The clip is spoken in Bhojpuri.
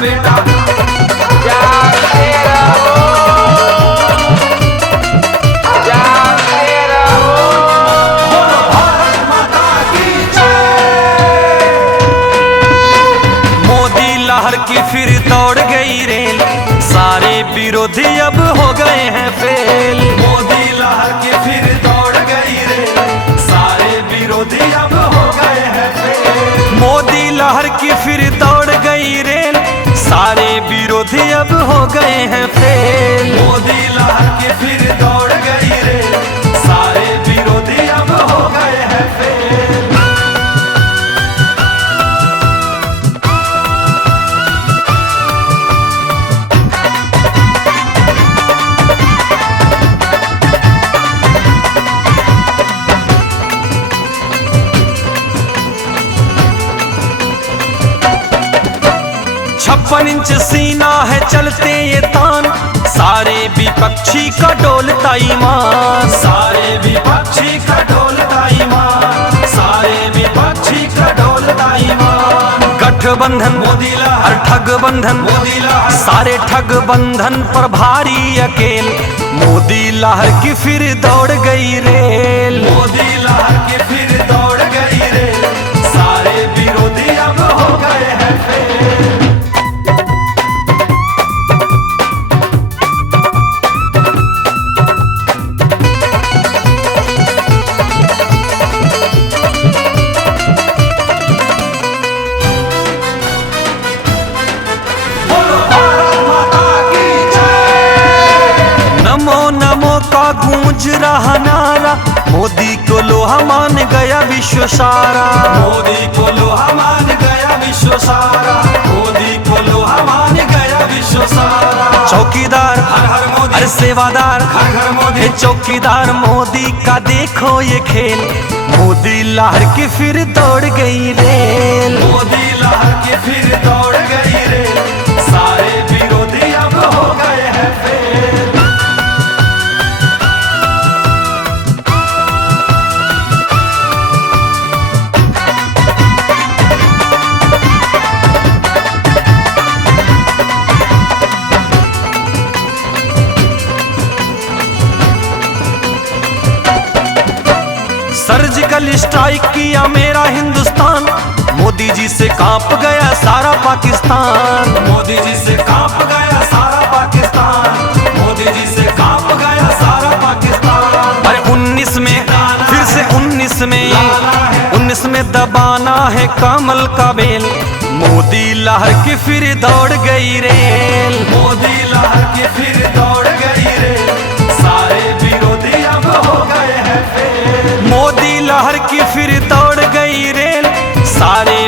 बेटा जागते रहो, जागते रहो। बोलो भारत माता की जय। मोदी लहर की फिर दौड़ गई रेल, सारे विरोधी अब हो गए हैं फेल। मोदी लहर की फिर दौड़ गई रेल, सारे विरोधी अब हो गए हैं फेल। मोदी लहर की फिर दौड़ गई रेल, सारे विरोधी अब हो गए हैं फेल। मोदी लहर की फिर दौड़ गई रेल, सारे विरोधी अब हो गए हैं फेल। छप्पन इंच सीना है चलते ये तान, सारे विपक्षी का डोलता ईमान। सारे विपक्षी का डोलता ईमान, सारे विपक्षी का डोलता ईमान। गठबंधन मोदी लहर, और ठग बंधन, मोदी लहर, सारे ठग बंधन पर भारी अकेल। मोदी लहर की फिर दौड़ गई रेल। मोदी लहर की फिर दौड़ गई रेल, सारे विरोधी अब हो गए हैं फेल। नमो नमो का गूंज रहा नारा, मोदी को लोहा मान गया विश्व सारा। मोदी को लोहा मान गया विश्व सारा, मोदी को लोहा मान गया विश्व सारा। चौकीदार हर हर मोदी, अरे सेवादार, हर हर मोदी, ये चौकीदार मोदी का देखो ये खेल। मोदी लहर की फिर दौड़ गई रेल। मोदी लहर की फिर दौड़ गई रेल, सारे विरोधी अब हो गए हैं फेल। सर्जिकल स्ट्राइक किया मेरा हिंदुस्तान, मोदी जी से कांप गया सारा पाकिस्तान। मोदी जी से कांप गया सारा पाकिस्तान, मोदी जी से कांप गया सारा पाकिस्तान। अरे 19 में फिर से 19 में दबाना है कमल का बेल। मोदी लहर की फिर दौड़ गई रेल। मोदी लहर की फिर दौड़ गई रेल, सारे विरोधी अब हो गए हैं फेल। मोदी लहर की फिर दौड़ गई रेल, सारे